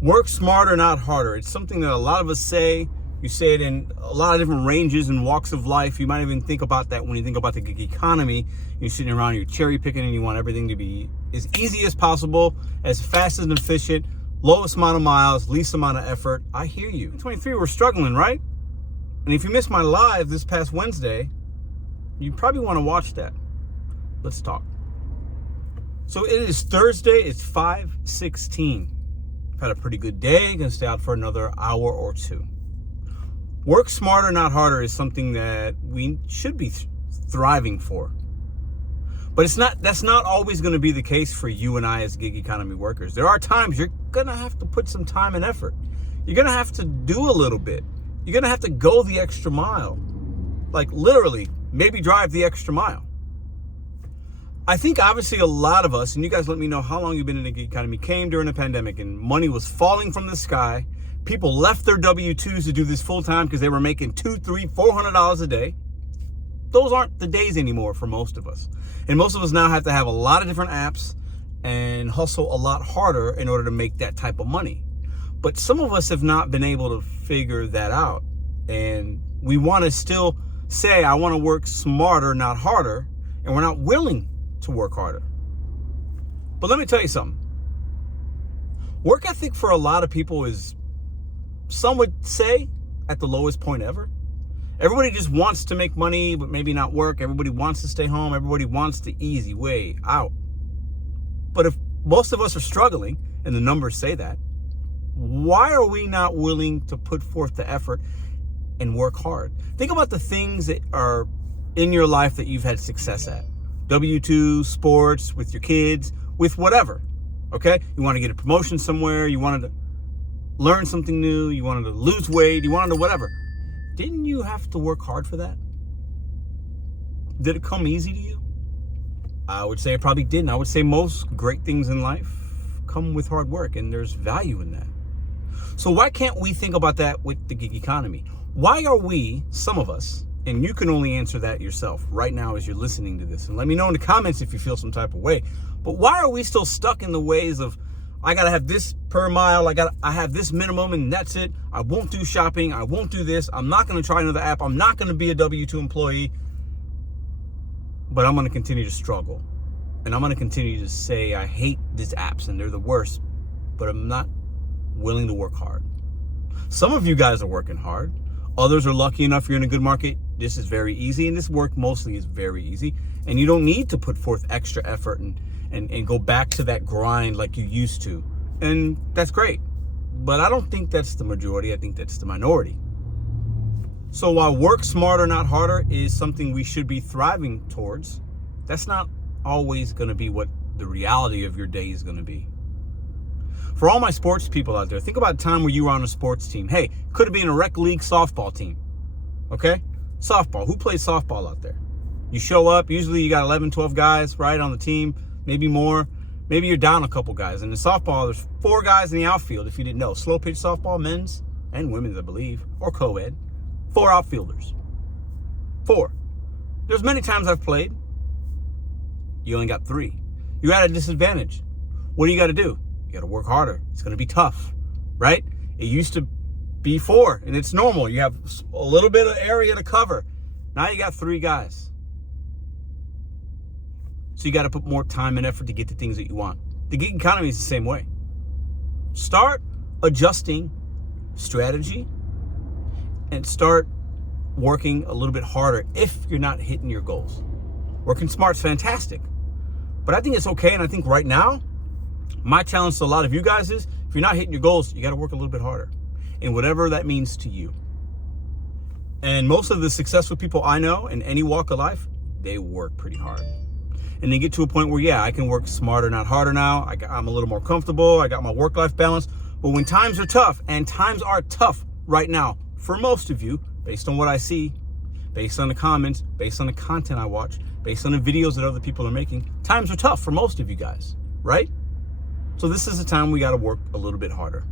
Work smarter, not harder. It's something that a lot of us say. You say it in a lot of different ranges and walks of life. You might even think about that when you think about the gig economy. You're sitting around, you're cherry picking, and you want everything to be as easy as possible, as fast and efficient, lowest amount of miles, least amount of effort. I hear you. In 23, we're struggling, right? And if you missed my live this past Wednesday, you probably want to watch that. Let's talk. So it is Thursday. It's 5:16. Had a pretty good day. Gonna stay out for another hour or two. Work smarter, not harder is something that we should be thriving for. But that's not always going to be the case for you and I as gig economy workers. There are times you're going to have to put some time and effort. You're going to have to do a little bit. You're going to have to go the extra mile. Like literally, maybe drive the extra mile. I think obviously a lot of us, and you guys let me know how long you've been in the gig economy, came during the pandemic and money was falling from the sky. People left their W-2s to do this full time because they were making $200, $300, $400 a day. Those aren't the days anymore for most of us. And most of us now have to have a lot of different apps and hustle a lot harder in order to make that type of money. But some of us have not been able to figure that out. And we want to still say, I want to work smarter, not harder. And we're not willing to work harder. But let me tell you something. Work ethic for a lot of people is, some would say, at the lowest point ever. Everybody just wants to make money, but maybe not work. Everybody wants to stay home. Everybody wants the easy way out. But if most of us are struggling, and the numbers say that, why are we not willing to put forth the effort and work hard? Think about the things that are in your life that you've had success at. W-2, sports, with your kids, with whatever. Okay? You want to get a promotion somewhere. You wanted to learn something new. You wanted to lose weight. You wanted to whatever. Didn't you have to work hard for that? Did it come easy to you? I would say it probably didn't. I would say most great things in life come with hard work, and there's value in that. So why can't we think about that with the gig economy? Why are we, some of us, and you can only answer that yourself right now as you're listening to this, and let me know in the comments if you feel some type of way, but why are we still stuck in the ways of, I gotta have this per mile, I have this minimum and that's it. I won't do shopping, I won't do this, I'm not gonna try another app, I'm not gonna be a W-2 employee, but I'm gonna continue to struggle. And I'm gonna continue to say I hate these apps and they're the worst, but I'm not willing to work hard. Some of you guys are working hard. Others are lucky enough you're in a good market. This is very easy, and this work mostly is very easy. And you don't need to put forth extra effort and go back to that grind like you used to. And that's great. But I don't think that's the majority. I think that's the minority. So while work smarter, not harder is something we should be thriving towards, that's not always going to be what the reality of your day is going to be. For all my sports people out there, think about a time where you were on a sports team. Hey, could have been a rec league softball team. Okay? Softball. Who plays softball out there? You show up. Usually you got 11, 12 guys, right, on the team. Maybe more. Maybe you're down a couple guys. And in softball, there's 4 guys in the outfield, if you didn't know. Slow pitch softball, men's and women's, I believe, or co-ed. 4 outfielders. 4. There's many times I've played. You only got 3. You're at a disadvantage. What do you got to do? You got to work harder. It's going to be tough, right? It used to be 4, and it's normal. You have a little bit of area to cover. Now you got 3 guys. So you got to put more time and effort to get the things that you want. The gig economy is the same way. Start adjusting strategy and start working a little bit harder if you're not hitting your goals. Working smart's fantastic. But I think it's okay, and I think right now, my challenge to a lot of you guys is, if you're not hitting your goals, you got to work a little bit harder. And whatever that means to you. And most of the successful people I know in any walk of life, they work pretty hard. And they get to a point where, yeah, I can work smarter, not harder now. I'm a little more comfortable. I got my work-life balance. But when times are tough, and times are tough right now for most of you, based on what I see, based on the comments, based on the content I watch, based on the videos that other people are making, times are tough for most of you guys, right? So this is the time we got to work a little bit harder.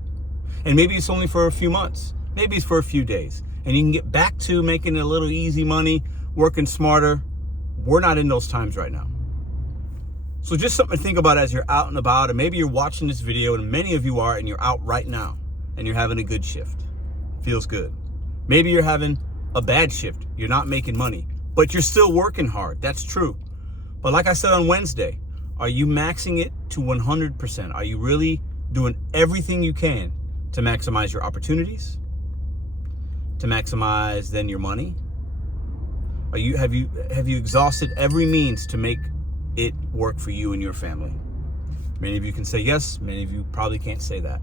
And maybe it's only for a few months. Maybe it's for a few days. And you can get back to making a little easy money, working smarter. We're not in those times right now. So just something to think about as you're out and about, and maybe you're watching this video, and many of you are, and you're out right now, and you're having a good shift. Feels good. Maybe you're having a bad shift. You're not making money, but you're still working hard. That's true. But like I said on Wednesday, are you maxing it to 100%? Are you really doing everything you can to maximize your opportunities? To maximize then your money? Have you exhausted every means to make it work for you and your family? Many of you can say yes, many of you probably can't say that.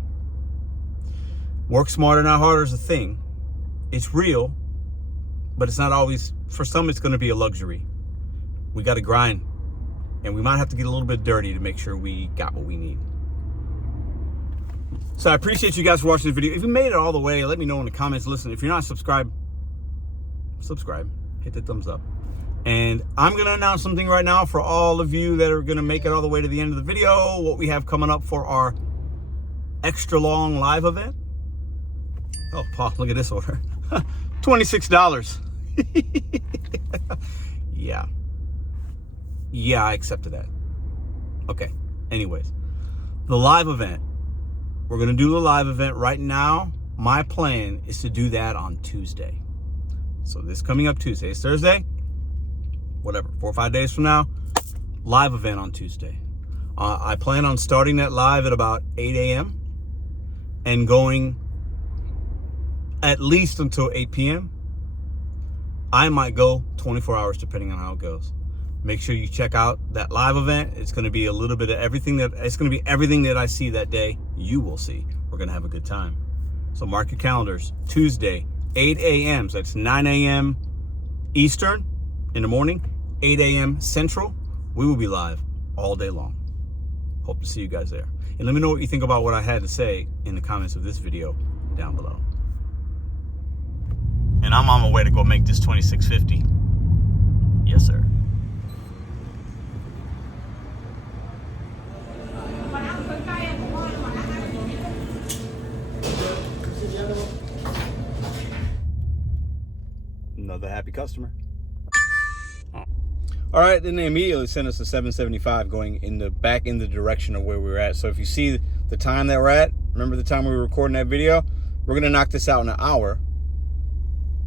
Work smarter, not harder is a thing. It's real, but it's not always, for some it's gonna be a luxury. We gotta grind, and we might have to get a little bit dirty to make sure we got what we need. So I appreciate you guys for watching the video. If you made it all the way, let me know in the comments. Listen, if you're not subscribed, subscribe, hit the thumbs up. And I'm gonna announce something right now for all of you that are gonna make it all the way to the end of the video, what we have coming up for our extra long live event. Oh, Paul, look at this order. $26. Yeah, I accepted that. Okay, anyways, the live event. We're gonna do the live event right now. My plan is to do that on Tuesday. So this coming up Tuesday, it's Thursday, whatever, 4 or 5 days from now, live event on Tuesday. I plan on starting that live at about 8 a.m. and going at least until 8 p.m. I might go 24 hours depending on how it goes. Make sure you check out that live event. It's going to be a little bit of everything everything that I see that day, you will see. We're going to have a good time. So mark your calendars. Tuesday, 8 a.m. So that's 9 a.m. Eastern in the morning, 8 a.m. Central. We will be live all day long. Hope to see you guys there. And let me know what you think about what I had to say in the comments of this video down below. And I'm on my way to go make this $26.50. Yes, sir. Another happy customer. All right, then they immediately sent us a $7.75 going back in the direction of where we were at. So if you see the time that we're at, remember the time we were recording that video? We're gonna knock this out in an hour.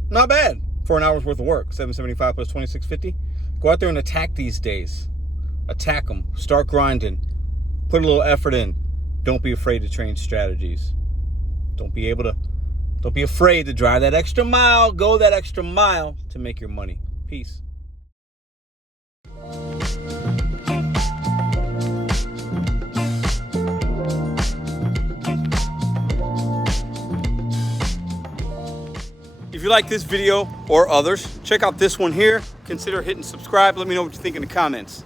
Not bad for an hour's worth of work. $7.75 plus $26.50. Go out there and attack these days. Attack them. Start grinding. Put a little effort in. Don't be afraid to change strategies. Don't be afraid to drive that extra mile. Go that extra mile to make your money. Peace. If you like this video or others, check out this one here. Consider hitting subscribe. Let me know what you think in the comments.